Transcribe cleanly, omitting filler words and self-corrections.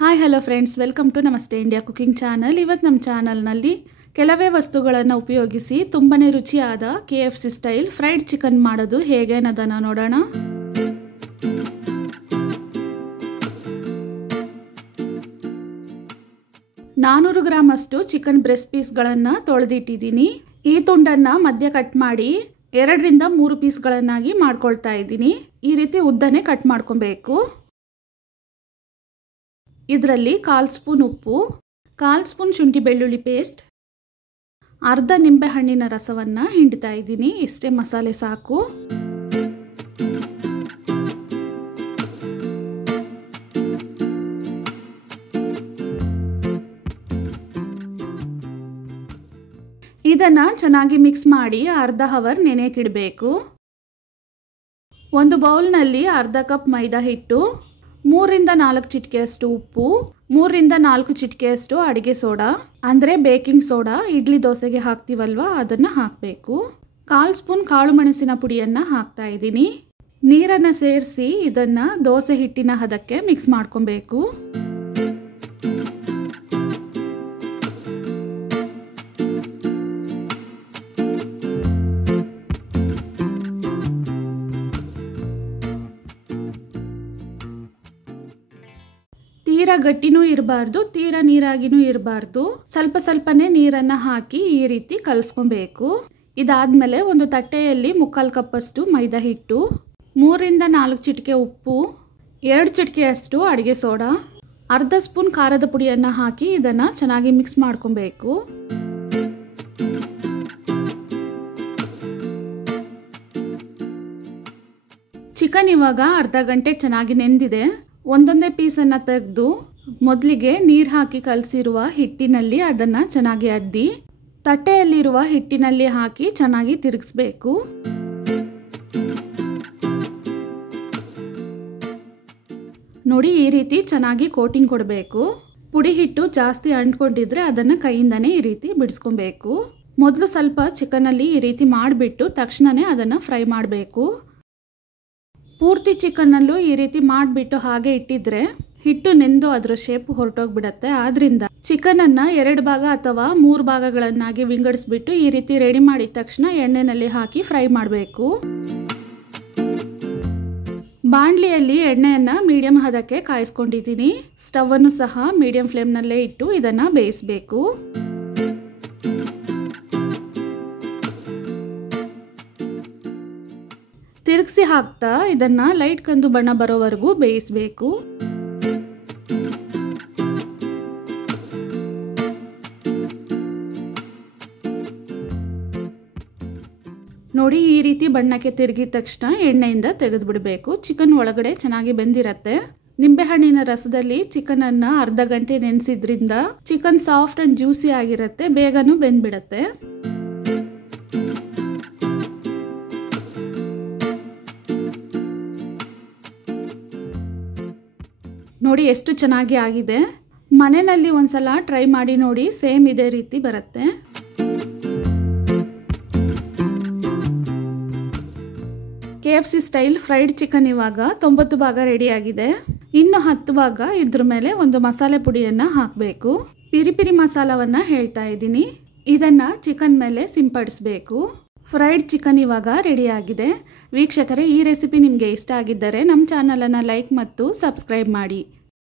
Hi hello friends, welcome to Namaste India cooking channel. ಇವತ್ತು ನಮ್ಮ ಚಾನಲ್ನಲ್ಲಿ ಕೆಲವೇ ವಸ್ತುಗಳನ್ನು ಉಪಯೋಗಿಸಿ ತುಂಬನೇ ರುಚಿಯಾದ KFC ಸ್ಟೈಲ್ ಫ್ರೈಡ್ ಚಿಕನ್ ಮಾಡೋದು ಹೇಗೆ ಅನ್ನೋದನ್ನು ನೋಡೋಣ. ನಾನೂರು ಗ್ರಾಮ್ ಅಷ್ಟು ಚಿಕನ್ ಬ್ರೆಸ್ಟ್ ಪೀಸ್ಗಳನ್ನು ತೊಳೆದಿಟ್ಟಿದ್ದೀನಿ. ಈ ತುಂಡನ್ನು ಮಧ್ಯ ಕಟ್ ಮಾಡಿ 2 ರಿಂದ 3 ಪೀಸ್ಗಳನ್ನಾಗಿ ಮಾಡ್ಕೊಳ್ತಾ ಇದ್ದೀನಿ. ಈ ರೀತಿ ಉದ್ದನೆ ಕಟ್ ಮಾಡ್ಕೊಬೇಕು. ಇದರಲ್ಲಿ 1/4 ಸ್ಪೂನ್ ಉಪ್ಪು, 1/4 ಸ್ಪೂನ್ ಶುಂಠಿ ಬೆಳ್ಳುಳ್ಳಿ ಪೇಸ್ಟ್, ಅರ್ಧ ನಿಂಬೆ ಹಣ್ಣಿನ ರಸವನ್ನು ಹಿಂಡ್ತಾ ಇದ್ದೀನಿ. ಇಷ್ಟೇ ಮಸಾಲೆ ಸಾಕು. ಇದನ್ನು ಚೆನ್ನಾಗಿ ಮಿಕ್ಸ್ ಮಾಡಿ ಅರ್ಧ ಅವರ್ ನೆನೆಯಕ್ಕಿಡಬೇಕು. ಒಂದು ಬೌಲ್ನಲ್ಲಿ ಅರ್ಧ ಕಪ್ ಮೈದಾ ಹಿಟ್ಟು, 3 ರಿಂದ 4 ಚಿಟಿಕೆಯಷ್ಟು ಉಪ್ಪು, 3 ರಿಂದ 4 ಚಿಟಿಕೆಯಷ್ಟು ಅಡಿಗೆ ಸೋಡಾ ಅಂದರೆ ಬೇಕಿಂಗ್ ಸೋಡಾ, ಇಡ್ಲಿ ದೋಸೆಗೆ ಹಾಕ್ತೀವಲ್ವ ಅದನ್ನು ಹಾಕಬೇಕು. 1/4 ಸ್ಪೂನ್ ಕಾಳು ಮೆಣಸಿನ ಪುಡಿಯನ್ನು ಹಾಕ್ತಾ ಇದ್ದೀನಿ. ನೀರನ್ನು ಸೇರಿಸಿ ಇದನ್ನು ದೋಸೆ ಹಿಟ್ಟಿನ ಹದಕ್ಕೆ ಮಿಕ್ಸ್ ಮಾಡ್ಕೊಬೇಕು. ತೀರಾ ಗಟ್ಟಿನೂ ಇರಬಾರ್ದು, ತೀರಾ ನೀರಾಗಿನೂ ಇರಬಾರ್ದು. ಸ್ವಲ್ಪ ಸ್ವಲ್ಪನೇ ನೀರನ್ನು ಹಾಕಿ ಈ ರೀತಿ ಕಲಿಸ್ಕೊಬೇಕು. ಇದಾದ್ಮೇಲೆ ಒಂದು ತಟ್ಟೆಯಲ್ಲಿ 3/4 ಕಪ್ಪಷ್ಟು ಮೈದಾ ಹಿಟ್ಟು, 3 ರಿಂದ 4 ಚಿಟಿಕೆ ಉಪ್ಪು, 2 ಚಿಟಿಕೆಯಷ್ಟು ಅಡಿಗೆ ಸೋಡಾ, ಅರ್ಧ ಸ್ಪೂನ್ ಖಾರದ ಪುಡಿಯನ್ನು ಹಾಕಿ ಇದನ್ನು ಚೆನ್ನಾಗಿ ಮಿಕ್ಸ್ ಮಾಡ್ಕೊಬೇಕು. ಚಿಕನ್ ಇವಾಗ ಅರ್ಧ ಗಂಟೆ ಚೆನ್ನಾಗಿ ನೆಂದಿದೆ. ಒಂದೊಂದೇ ಪೀಸನ್ನು ತೆಗೆದು ಮೊದಲಿಗೆ ನೀರು ಹಾಕಿ ಕಲಸಿರುವ ಹಿಟ್ಟಿನಲ್ಲಿ ಅದನ್ನು ಚೆನ್ನಾಗಿ ಅದ್ದಿ ತಟ್ಟೆಯಲ್ಲಿರುವ ಹಿಟ್ಟಿನಲ್ಲಿ ಹಾಕಿ ಚೆನ್ನಾಗಿ ತಿರುಗಿಸ್ಬೇಕು. ನೋಡಿ, ಈ ರೀತಿ ಚೆನ್ನಾಗಿ ಕೋಟಿಂಗ್ ಕೊಡಬೇಕು. ಪುಡಿ ಹಿಟ್ಟು ಜಾಸ್ತಿ ಅಂಟ್ಕೊಂಡಿದ್ರೆ ಅದನ್ನು ಕೈಯಿಂದನೇ ಈ ರೀತಿ ಬಿಡಿಸ್ಕೊಬೇಕು. ಮೊದಲು ಸ್ವಲ್ಪ ಚಿಕನಲ್ಲಿ ಈ ರೀತಿ ಮಾಡಿಬಿಟ್ಟು ತಕ್ಷಣವೇ ಅದನ್ನು ಫ್ರೈ ಮಾಡಬೇಕು. ಪೂರ್ತಿ ಚಿಕನ್ನಲ್ಲೂ ಈ ರೀತಿ ಮಾಡಿಬಿಟ್ಟು ಹಾಗೆ ಇಟ್ಟಿದ್ರೆ ಹಿಟ್ಟು ನೆಂದು ಅದರ ಶೇಪ್ ಹೊರಟೋಗ್ಬಿಡತ್ತೆ. ಆದ್ರಿಂದ ಚಿಕನನ್ನು 2 ಭಾಗ ಅಥವಾ 3 ಭಾಗಗಳನ್ನಾಗಿ ವಿಂಗಡಿಸ್ಬಿಟ್ಟು ಈ ರೀತಿ ರೆಡಿ ಮಾಡಿದ ತಕ್ಷಣ ಎಣ್ಣೆನಲ್ಲಿ ಹಾಕಿ ಫ್ರೈ ಮಾಡಬೇಕು. ಬಾಣಲಿಯಲ್ಲಿ ಎಣ್ಣೆಯನ್ನು ಮೀಡಿಯಂ ಹದಕ್ಕೆ ಕಾಯಿಸ್ಕೊಂಡಿದ್ದೀನಿ. ಸ್ಟವನ್ನು ಸಹ ಮೀಡಿಯಂ ಫ್ಲೇಮ್ನಲ್ಲೇ ಇಟ್ಟು ಇದನ್ನು ಬೇಯಿಸಬೇಕು. ತಿರುಗಿಸಿ ಹಾಕ್ತಾ ಇದನ್ನು ಲೈಟ್ ಕಂದು ಬಣ್ಣ ಬರೋವರೆಗೂ ಬೇಯಿಸಬೇಕು. ನೋಡಿ, ಈ ರೀತಿ ಬಣ್ಣಕ್ಕೆ ತಿರುಗಿದ ತಕ್ಷಣ ಎಣ್ಣೆಯಿಂದ ತೆಗೆದು ಬಿಡಬೇಕು. ಚಿಕನ್ ಒಳಗಡೆ ಚೆನ್ನಾಗಿ ಬೆಂದಿರತ್ತೆ. ನಿಂಬೆಹಣ್ಣಿನ ರಸದಲ್ಲಿ ಚಿಕನನ್ನು ಅರ್ಧ ಗಂಟೆ ನೆನೆಸಿದ್ರಿಂದ ಚಿಕನ್ ಸಾಫ್ಟ್ ಅಂಡ್ ಜ್ಯೂಸಿ ಆಗಿರುತ್ತೆ, ಬೇಗನೂ ಬೆಂದ್ಬಿಡತ್ತೆ. ನೋಡಿ ಎಷ್ಟು ಚೆನ್ನಾಗಿ ಆಗಿದೆ. ಮನೆಯಲ್ಲಿ ಒಂದ್ಸಲ ಟ್ರೈ ಮಾಡಿ ನೋಡಿ, ಸೇಮ್ ಇದೇ ರೀತಿ ಬರುತ್ತೆ. KFC ಸ್ಟೈಲ್ ಫ್ರೈಡ್ ಚಿಕನ್ ಇವಾಗ 90 ಭಾಗ ರೆಡಿಯಾಗಿದೆ. ಇನ್ನು 10 ಭಾಗ ಇದ್ರ ಮೇಲೆ ಒಂದು ಮಸಾಲೆ ಪುಡಿಯನ್ನು ಹಾಕಬೇಕು. ಪಿರಿ ಮಸಾಲವನ್ನು ಹೇಳ್ತಾ ಇದ್ದೀನಿ. ಇದನ್ನು ಚಿಕನ್ ಮೇಲೆ ಸಿಂಪಡಿಸಬೇಕು. ಫ್ರೈಡ್ ಚಿಕನ್ ಇವಾಗ ರೆಡಿಯಾಗಿದೆ. ವೀಕ್ಷಕರೇ, ಈ ರೆಸಿಪಿ ನಿಮಗೆ ಇಷ್ಟ ಆಗಿದ್ದರೆ ನಮ್ಮ ಚಾನಲನ್ನು ಲೈಕ್ ಮತ್ತು ಸಬ್ಸ್ಕ್ರೈಬ್ ಮಾಡಿ.